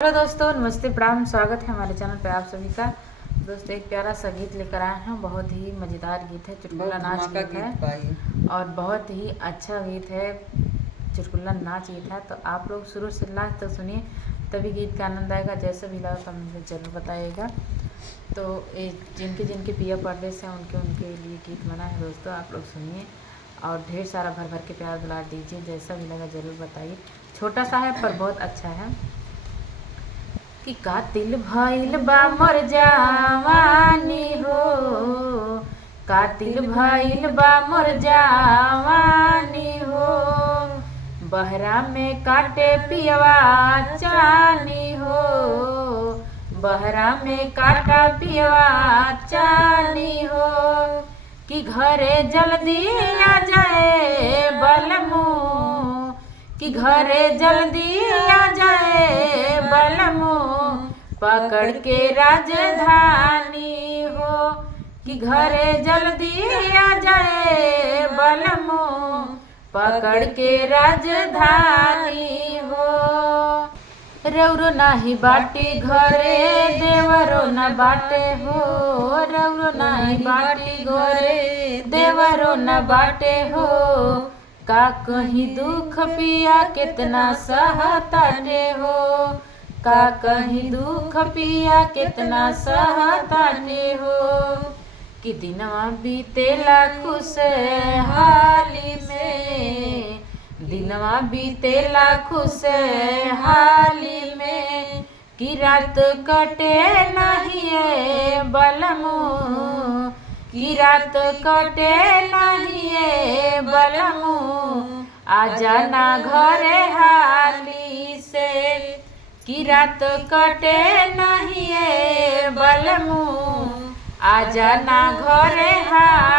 Hello दोस्तों, नमस्ते, प्रणाम। स्वागत है हमारे चैनल पे आप सभी का। दोस्तों, एक प्यारा सा गीत लेकर आए हैं। बहुत ही मज़ेदार गीत है, चुटकुला नाच गीत है और बहुत ही अच्छा गीत है, चुटकुला नाच गीत है। तो आप लोग शुरू से लास्ट तक सुनिए, तभी गीत का आनंद आएगा। जैसा भी लगा तो हमें ज़रूर बताइएगा। तो जिनके जिनके पिया परदेस हैं उनके उनके लिए गीत बना है। दोस्तों, आप लोग सुनिए और ढेर सारा भर भर के प्यार दुलार दीजिए। जैसा भी लगा ज़रूर बताइए। छोटा सा है पर बहुत अच्छा है। कि कातिल भइल बा मोर जवानी हो, कातिल भइल बा मोर जवानी हो, बहरा में काटे पियवा चानी हो, बहरा में काटा पियवा चानी हो। कि घरे जल्दी आ जाए बलमू, कि घरे जल्दी आ जाए बलमू, पकड़ के राजधानी हो। कि घरे जल्दी आ जाए बलमू, पकड़ के राजधानी हो। रौरो नाही बाटी घरे देवरो न बाटे हो, रौरो नाही बाटी घरे देवरो न बाटे हो। का कहीं दुख पिया कितना सहताटे हो, का कहीं दुख पिया कितना सहताटे हो। कि दिनवा बीतेला खुशहाली में, दिनवा बीतेला खुशहाली में, कि रात कटे नहीं बलमू, कि रात कटे नहीं बलमू, आ जाना घरे हाली से। कि रात कटे नहीं बलमू, आ जाना घरे हाली।